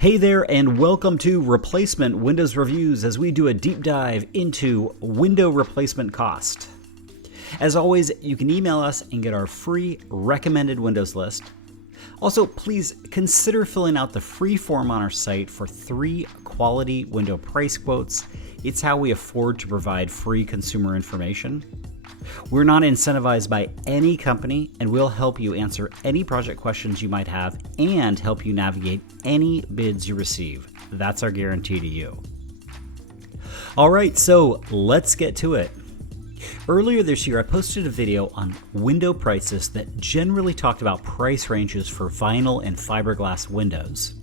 Hey there, and welcome to Replacement Windows Reviews as we do a deep dive into window replacement cost. As always, you can email us and get our free recommended Windows list. Also, please consider filling out the free form on our site for 3 quality window price quotes. It's how we afford to provide free consumer information. We're not incentivized by any company, and we'll help you answer any project questions you might have and help you navigate any bids you receive. That's our guarantee to you. All right, so let's get to it. Earlier this year, I posted a video on window prices that generally talked about price ranges for vinyl and fiberglass windows.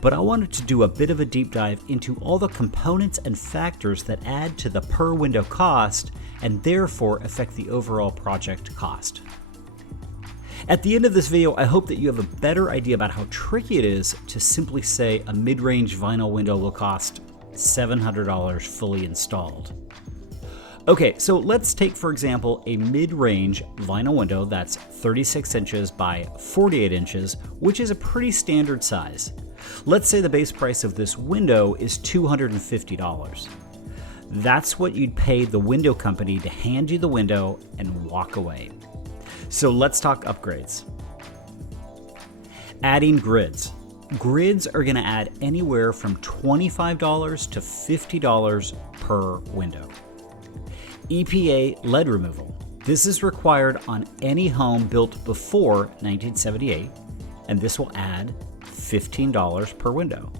But I wanted to do a bit of a deep dive into all the components and factors that add to the per window cost and therefore affect the overall project cost. At the end of this video, I hope that you have a better idea about how tricky it is to simply say a mid-range vinyl window will cost $700 fully installed. Okay, so let's take, for example, a mid-range vinyl window that's 36 inches by 48 inches, which is a pretty standard size. Let's say the base price of this window is $250. That's what you'd pay the window company to hand you the window and walk away. So let's talk upgrades. Adding grids. Grids are going to add anywhere from $25 to $50 per window. EPA lead removal. This is required on any home built before 1978, and this will add $15 per window.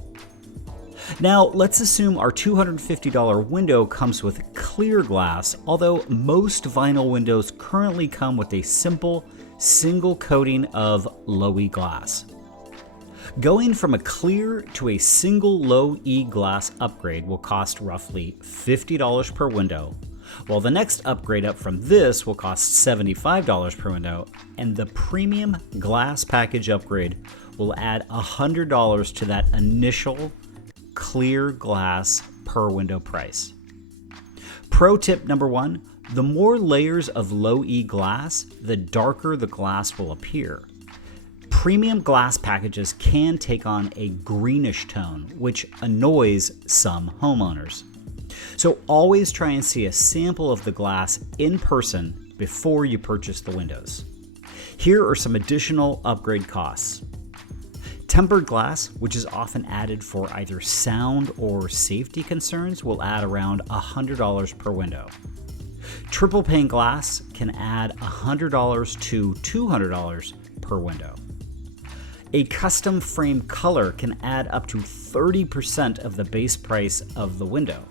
Now, let's assume our $250 window comes with clear glass, although most vinyl windows currently come with a simple single coating of low E glass. Going from a clear to a single low E glass upgrade will cost roughly $50 per window, while the next upgrade up from this will cost $75 per window, and the premium glass package upgrade will add $100 to that initial clear glass per window price. Pro tip number 1, the more layers of low E glass, the darker the glass will appear. Premium glass packages can take on a greenish tone, which annoys some homeowners. So always try and see a sample of the glass in person before you purchase the windows. Here are some additional upgrade costs. Tempered glass, which is often added for either sound or safety concerns, will add around $100 per window. Triple pane glass can add $100 to $200 per window. A custom frame color can add up to 30% of the base price of the window.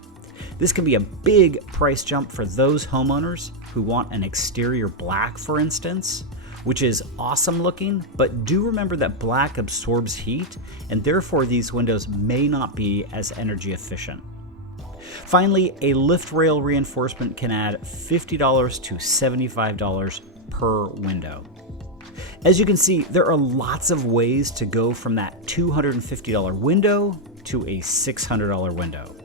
This can be a big price jump for those homeowners who want an exterior black, for instance, which is awesome looking, but do remember that black absorbs heat, and therefore these windows may not be as energy efficient. Finally, a lift rail reinforcement can add $50 to $75 per window. As you can see, there are lots of ways to go from that $250 window to a $600 window.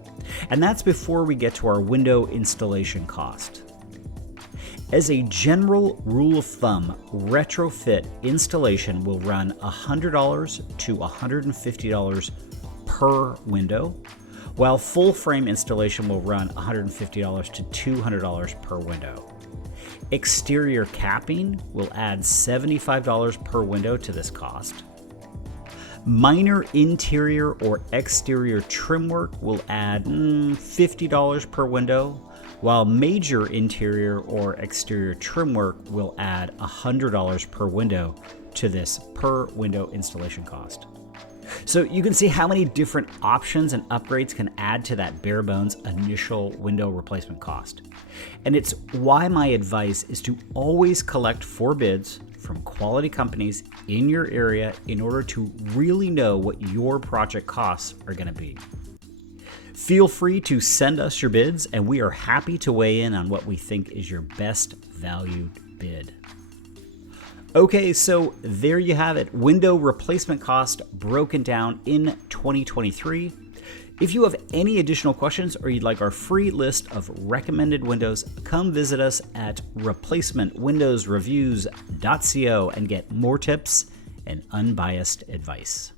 And that's before we get to our window installation cost. As a general rule of thumb, retrofit installation will run $100 to $150 per window, while full frame installation will run $150 to $200 per window. Exterior capping will add $75 per window to this cost. Minor interior or exterior trim work will add $50 per window, while major interior or exterior trim work will add $100 per window to this per window installation cost. So you can see how many different options and upgrades can add to that bare bones initial window replacement cost. And it's why my advice is to always collect 4 bids from quality companies in your area in order to really know what your project costs are going to be. Feel free to send us your bids, and we are happy to weigh in on what we think is your best valued bid. Okay, so there you have it. Window replacement cost broken down in 2023. If you have any additional questions or you'd like our free list of recommended windows, come visit us at replacementwindowsreviews.co and get more tips and unbiased advice.